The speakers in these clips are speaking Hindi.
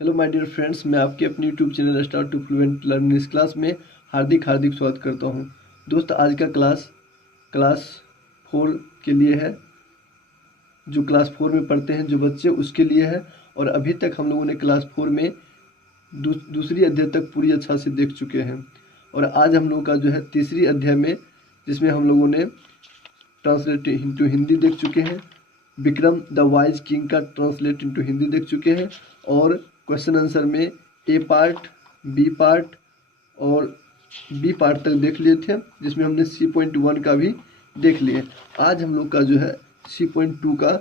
हेलो माय डियर फ्रेंड्स, मैं आपके अपने YouTube channel start to fluent learning इस क्लास में हार्दिक हार्दिक स्वागत करता हूं। दोस्त, आज का क्लास 4 के लिए है। जो क्लास 4 में पढ़ते हैं जो बच्चे, उसके लिए है। और अभी तक हम लोगों ने क्लास 4 में दूसरी अध्याय तक पूरी अच्छा से देख चुके हैं। और आज हम लोगों का जो है तीसरी अध्याय में, जिसमें हम लोगों ने ट्रांसलेट इंटू हिंदी देख चुके हैं। विक्रम द वाइज किंग का ट्रांसलेट इंटू हिंदी देख चुके हैं। और क्वेश्चन आंसर में ए पार्ट, बी पार्ट और बी पार्ट तक देख लिए थे, जिसमें हमने C.1 का भी देख लिए। आज हम लोग का जो है C.2 का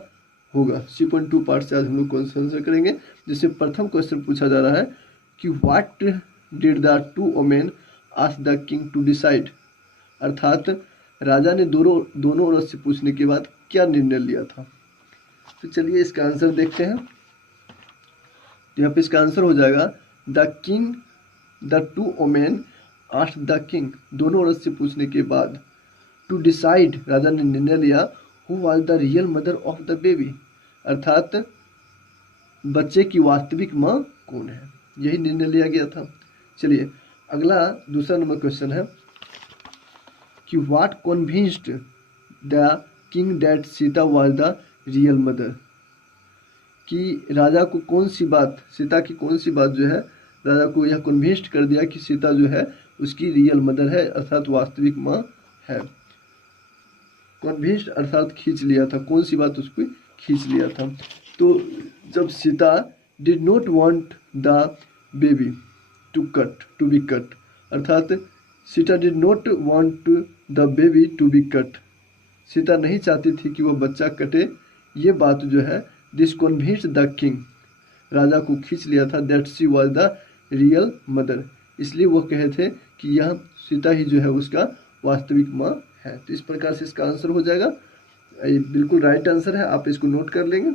होगा। C.2 पार्ट से आज हम लोग क्वेश्चन आंसर करेंगे। जिससे प्रथम क्वेश्चन पूछा जा रहा है कि what did the two women ask the king to decide. अर्थात राजा ने दोनों औरत से पूछने के बाद क्या निर्णय लिया था। तो चलिए इसका आंसर देखते हैं। तो यहाँ पे इसका आंसर हो जाएगा the two women asked the king. दोनों औरत से पूछने के बाद टू डिसाइड, राजा ने निर्णय लिया, who was the real mother of the baby. अर्थात बच्चे की वास्तविक माँ कौन है, यही निर्णय लिया गया था। चलिए अगला दूसरा नंबर क्वेश्चन है कि what convinced the king that Sita was the real mother. कि राजा को कौन सी बात, सीता की कौन सी बात जो है राजा को यह कन्विंस्ड कर दिया कि सीता जो है उसकी रियल मदर है, अर्थात वास्तविक माँ है। कन्विंस्ड अर्थात खींच लिया था, कौन सी बात उसको खींच लिया था। तो जब Sita did not want the baby to be cut, अर्थात Sita did not want the baby to be cut, Sita नहीं चाहती थी कि वो बच्चा कटे। ये बात जो है दिस कन्विंस्ड द किंग, राजा को खींच लिया था, that she was the real mother. इसलिए वो कहे थे कि यह सीता ही जो है उसका वास्तविक माँ है। तो इस प्रकार से इसका आंसर हो जाएगा। ये बिल्कुल राइट आंसर है, आप इसको नोट कर लेंगे।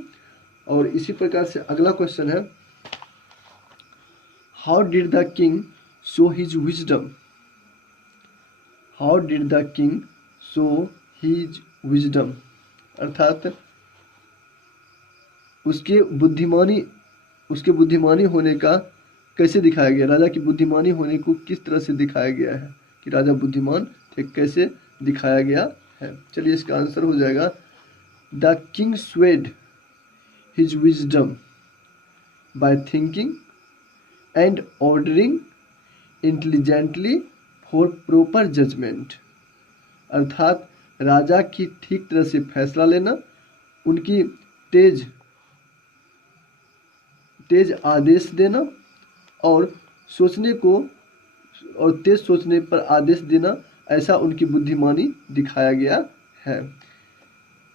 और इसी प्रकार से अगला क्वेश्चन है, how did the king show his wisdom. How did the king show his wisdom, अर्थात उसके बुद्धिमानी होने का कैसे दिखाया गया, राजा की बुद्धिमानी होने को किस तरह से दिखाया गया है, कि राजा बुद्धिमान थे, कैसे दिखाया गया है। चलिए इसका आंसर हो जाएगा the king showed his wisdom by thinking and ordering intelligently for proper judgement. अर्थात राजा की ठीक तरह से फैसला लेना, उनकी तेज आदेश देना और तेज सोचने पर आदेश देना, ऐसा उनकी बुद्धिमानी दिखाया गया है।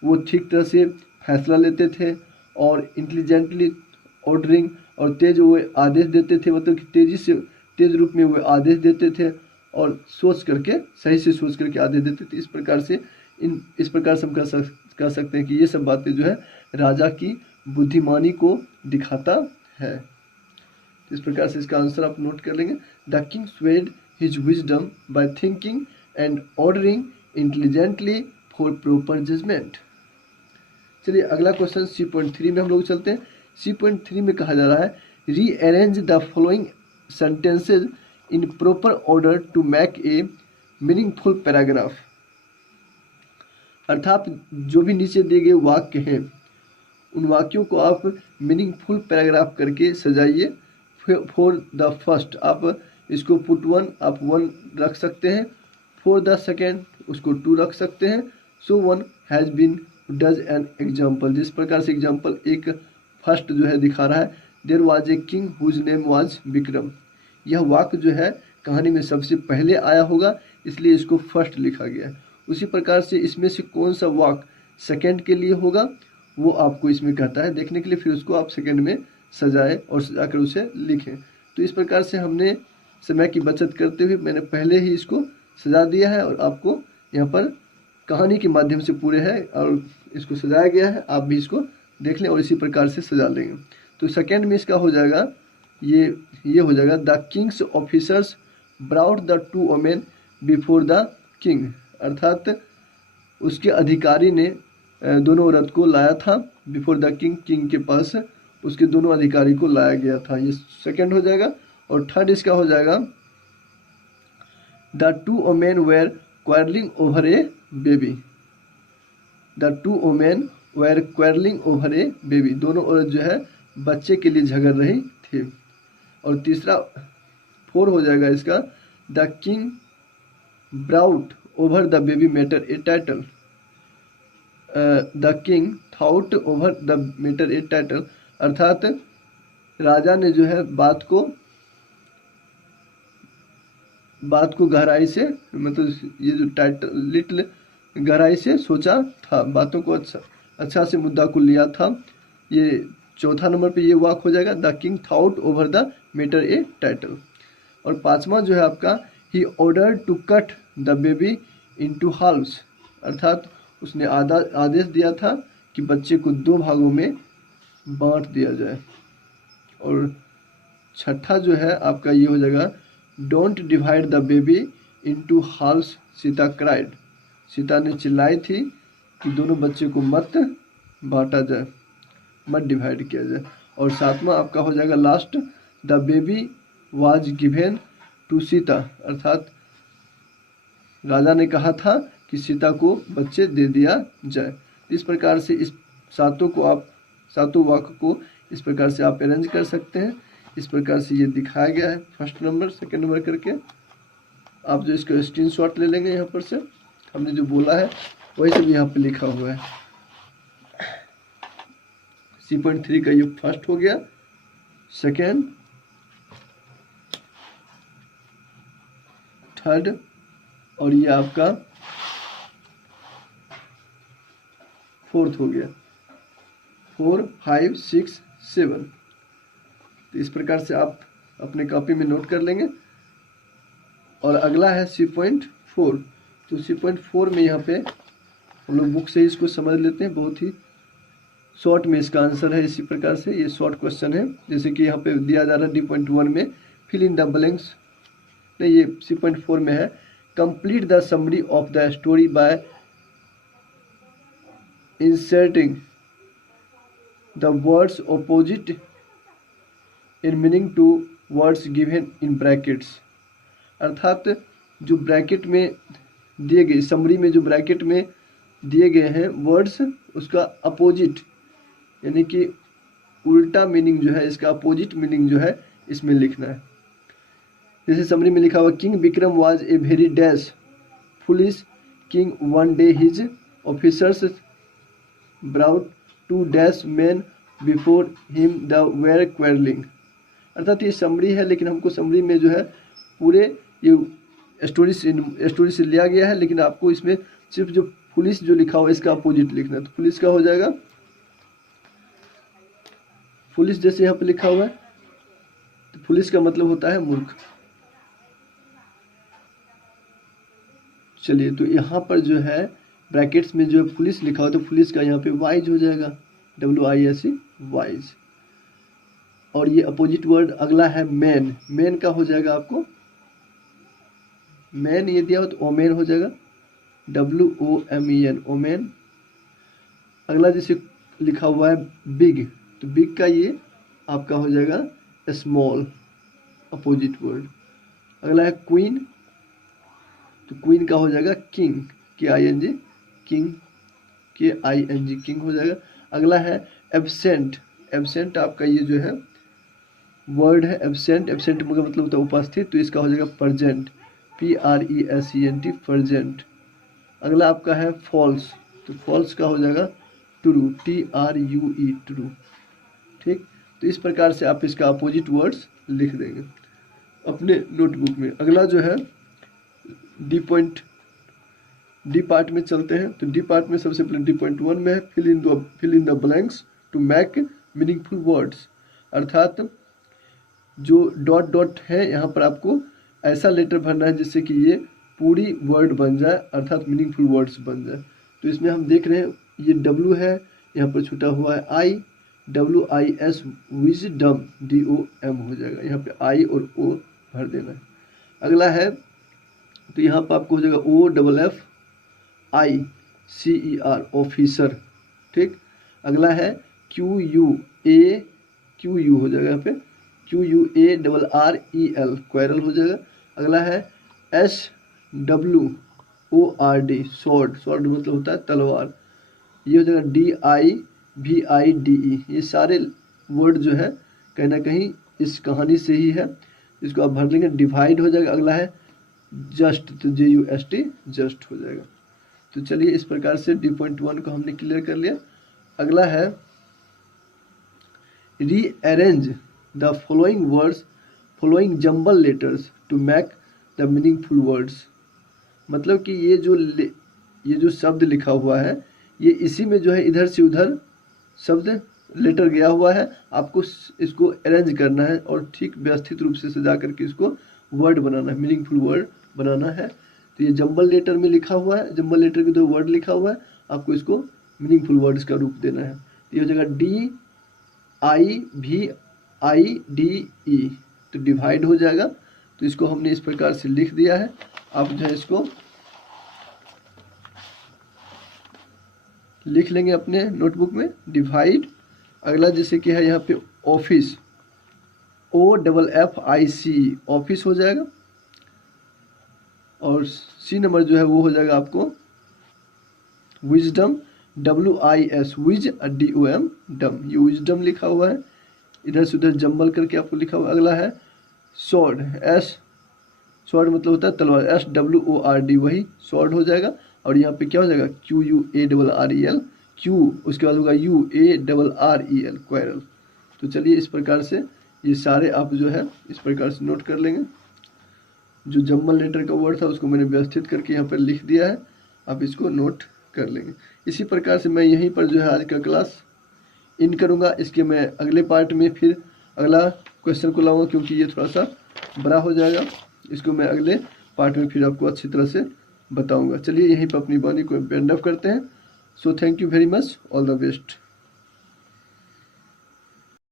वो ठीक तरह से फैसला लेते थे और इंटेलिजेंटली ऑर्डरिंग, और तेज वो आदेश देते थे, मतलब कि तेज रूप में वो आदेश देते थे और सही से सोच करके आदेश देते थे। इस प्रकार से हम कह सकते हैं कि ये सब बातें जो है राजा की बुद्धिमानी को दिखाता है। इस प्रकार से इसका आंसर आप नोट कर लेंगे, the king showed his wisdom by thinking and ordering intelligently for proper judgement. चलिए अगला क्वेश्चन C.3 में हम लोग चलते हैं। C.3 में कहा जा रहा है, rearrange the following sentences in proper order to make a meaningful paragraph. अर्थात जो भी नीचे दिए गए वाक्य हैं उन वाक्यों को आप मीनिंगफुल पैराग्राफ करके सजाइए। फॉर द फर्स्ट आप इसको पुट 1 आप 1 रख सकते हैं, फॉर द सेकेंड उसको 2 रख सकते हैं। So one has been done an example, जिस प्रकार से एग्जाम्पल एक फर्स्ट जो है दिखा रहा है, there was a king whose name was Vikram. यह वाक्य जो है कहानी में सबसे पहले आया होगा, इसलिए इसको फर्स्ट लिखा गया है। उसी प्रकार से इसमें से कौन सा वाक्य सेकेंड के लिए होगा वो आपको इसमें कहता है देखने के लिए, फिर उसको आप सेकेंड में सजाएं और सजाकर उसे लिखें। तो इस प्रकार से हमने समय की बचत करते हुए मैंने पहले ही इसको सजा दिया है और आपको यहाँ पर कहानी के माध्यम से पूरे है और इसको सजाया गया है। आप भी इसको देख लें और इसी प्रकार से सजा लेंगे। तो सेकेंड में इसका हो जाएगा ये हो जाएगा, the Kings officers brought the two women before the king. अर्थात उसके अधिकारी ने दोनों औरत को लाया था बिफोर द किंग, किंग के पास उसके दोनों अधिकारी को लाया गया था। ये सेकंड हो जाएगा। और थर्ड इसका हो जाएगा the two women were quarrelling over a baby. The two women were quarrelling over a baby, दोनों औरत जो है बच्चे के लिए झगड़ रही थी। और तीसरा फोर हो जाएगा इसका the king brought over the baby matter a title. The king thought over the matter a title, अर्थात राजा ने जो है बात को गहराई से, मतलब ये जो टाइटल लिटिल गहराई से सोचा था, बातों को अच्छा से मुद्दा को लिया था। ये चौथा नंबर पे ये वाक हो जाएगा the king thought over the matter a title. और पांचवा जो है आपका ही order to cut the baby into halves, अर्थात उसने आदेश दिया था कि बच्चे को 2 भागों में बांट दिया जाए। और छठा जो है आपका ये हो जाएगा don't divide the baby into halves Sita cried, Sita ने चिल्लाई थी कि दोनों बच्चे को मत बांटा जाए, मत डिवाइड किया जाए। और सातवां आपका हो जाएगा last the baby was given to Sita, अर्थात राजा ने कहा था कि सीता को बच्चे दे दिया जाए। इस प्रकार से इस सातों वाक्य को इस प्रकार से आप अरेंज कर सकते हैं। इस प्रकार से ये दिखाया गया है फर्स्ट नंबर सेकंड नंबर करके। आप जो इसका स्क्रीनशॉट ले लेंगे यहाँ पर से, हमने जो बोला है वही सब यहाँ पे लिखा हुआ है। C.3 का ये फर्स्ट हो गया, सेकेंड, थर्ड, और ये आपका फोर्थ हो गया, 4, 5, 6, 7। तो इस प्रकार से आप अपने कॉपी में नोट कर लेंगे। और अगला है C.4। तो C.4 में यहाँ पे हम लोग बुक से इसको समझ लेते हैं, बहुत ही शॉर्ट में इसका आंसर है। इसी प्रकार से ये शॉर्ट क्वेश्चन है, जैसे कि यहाँ पे दिया जा रहा है D.1 में फिल इन द ब्लैंक्स, नहीं ये C.4 में है complete the summary of the story by inserting the words opposite in meaning to words given in brackets, अर्थात जो ब्रैकेट में दिए गए, समरी में जो ब्रैकेट में दिए गए हैं वर्ड्स, उसका अपोजिट यानी कि उल्टा मीनिंग जो है, इसका अपोजिट मीनिंग जो है इसमें लिखना है। जैसे समरी में लिखा हुआ king Vikram was a very dash foolish king, one day his officers brought two dash man before him they were quarrelling, अर्थात ये समरी है, लेकिन हमको समरी में जो है पूरे ये स्टोरी से लिया गया है, लेकिन आपको इसमें सिर्फ जो पुलिस जो लिखा हुआ है इसका अपोजिट लिखना है। तो पुलिस का हो जाएगा पुलिस, जैसे यहाँ पे लिखा हुआ है तो पुलिस का मतलब होता है मूर्ख। चलिए, तो यहाँ पर जो है ब्रैकेट्स में जो पुलिस लिखा हुआ तो पुलिस का यहाँ पे वाइज हो जाएगा, WISE वाइज। और ये अपोजिट वर्ड अगला है मैन, मैन का हो जाएगा आपको मैन, ये दिया हो तो ओमेन हो जाएगा, WOMEN ओमेन। अगला जैसे लिखा हुआ है बिग, तो बिग का ये आपका हो जाएगा स्मॉल, अपोजिट वर्ड। अगला है क्वीन, तो क्वीन का हो जाएगा king, KING king, KING king हो जाएगा। अगला है एब्सेंट, एब्सेंट आपका ये जो है वर्ड है एब्सेंट, एब्सेंट का मतलब होता है उपस्थित, तो इसका हो जाएगा प्रेजेंट, PRESENT प्रेजेंट। अगला आपका है फॉल्स, तो फॉल्स का हो जाएगा ट्रू, TRUE ट्रू। ठीक, तो इस प्रकार से आप इसका अपोजिट वर्ड्स लिख देंगे अपने नोटबुक में। अगला जो है डी पार्ट में चलते हैं। तो डी पार्ट में सबसे पहले D.1 में है fill in the blanks to make meaningful words, अर्थात जो डॉट डॉट है यहाँ पर आपको ऐसा लेटर भरना है जिससे कि ये पूरी वर्ड बन जाए, अर्थात मीनिंगफुल वर्ड्स बन जाए। तो इसमें हम देख रहे हैं ये W है, यहाँ पर छूटा हुआ है I, WIS विजडम DOM हो जाएगा, यहाँ पे I और O भर देना है। अगला है तो यहाँ पर आपको हो जाएगा OFFICER ऑफिसर। ठीक, अगला है QUADDING क्यू यू हो जाएगा यहाँ पे, QUARREL क्वायरल हो जाएगा। अगला है SWORD स्वॉर्ड, स्वॉर्ड मतलब होता है तलवार, ये हो जाएगा DIVIDE। ये सारे वर्ड जो है कहीं ना कहीं इस कहानी से ही है, इसको आप भर लेंगे। डिवाइड हो जाएगा। अगला है जस्ट, तो JUST जस्ट हो जाएगा। तो चलिए इस प्रकार से D.1 को हमने क्लियर कर लिया। अगला है rearrange the following words following jumble letters to make the meaningful words. मतलब कि ये जो शब्द लिखा हुआ है, ये इसी में जो है इधर से उधर शब्द लेटर गया हुआ है, आपको इसको अरेंज करना है और ठीक व्यवस्थित रूप से सजा करके इसको वर्ड बनाना है, मीनिंगफुल वर्ड बनाना है। तो ये जम्बल लेटर में लिखा हुआ है, जम्बल लेटर के दो वर्ड लिखा हुआ है, आपको इसको मीनिंगफुल वर्ड्स का रूप देना है। तो ये हो जाएगा DIVIDE, तो डिवाइड हो जाएगा। तो इसको हमने इस प्रकार से लिख दिया है। आप जो है इसको लिख लेंगे अपने नोटबुक में, डिवाइड। अगला जैसे कि है यहाँ पे ऑफिस, OFFICE ऑफिस हो जाएगा। और C नंबर जो है वो हो जाएगा आपको विजडम, WIS विज DOM डम, ये विजडम लिखा हुआ है, इधर से उधर जम्बल करके आपको लिखा हुआ है। अगला है स्वॉर्ड, स्वॉर्ड मतलब होता है तलवार, SWORD वही स्वॉर्ड हो जाएगा। और यहाँ पे क्या हो जाएगा QUARREL क्यू, उसके बाद होगा UARREL क्वायरल। तो चलिए इस प्रकार से ये सारे आप जो है इस प्रकार से नोट कर लेंगे। जो जम्बल लेटर का वर्ड था उसको मैंने व्यवस्थित करके यहाँ पर लिख दिया है, आप इसको नोट कर लेंगे। इसी प्रकार से मैं यहीं पर जो है आज का क्लास इन करूँगा। इसके मैं अगले पार्ट में फिर अगला क्वेश्चन को लाऊंगा, क्योंकि ये थोड़ा सा बड़ा हो जाएगा। इसको मैं अगले पार्ट में फिर आपको अच्छी तरह से बताऊंगा। चलिए यहीं पर अपनी वाणी को एंड ऑफ करते हैं। So thank you very much, all the best.